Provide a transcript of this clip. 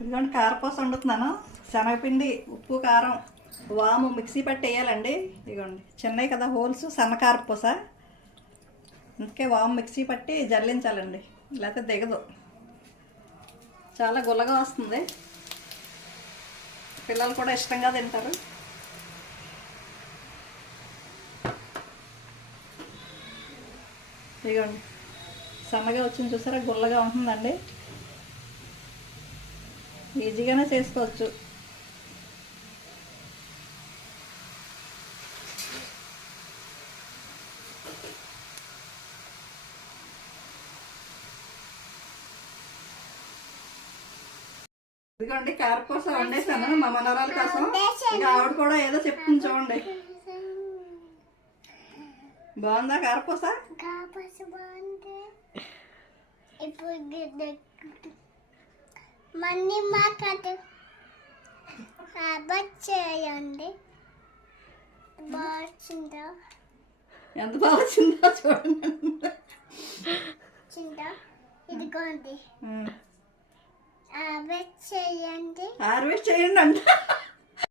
ఇదిగోండి కారపూస వండుతున్నాను. శనగపిండి ఉప్పు కారం వాము మిక్సీ పట్టి వేయాలండి. ఇదిగోండి చిన్నవి కదా హోల్స్ సన్న కారపూస అందుకే వాము మిక్సీ పట్టి జల్లించాలండి. లేకపోతే దిగదు. చాలా గుల్లగా వస్తుంది. పిల్లలు కూడా ఇష్టంగా తింటారు. ఇదిగోండి సన్నగా వచ్చింది చూసారా? గుల్లగా ఉంటుందండి. ఈజీగానే చేసుకోవచ్చు. ఇదిగోండి కారపూస వండేసాను. మా మనవరాల కోసం ఇంకా ఆవిడ కూడా ఏదో చెప్తుంది చూడండి. బాగుందా కారపూస ఇప్పుడు గిన్నె- మళ్ళీ మా కథ చేయండి. బాగుందో? ఎంత బాగా వచ్చిందో చూడండి. చిందో ఇదిగోండి. అబట్ చేయండి. హార్వెస్ట్ చేయండి అంట.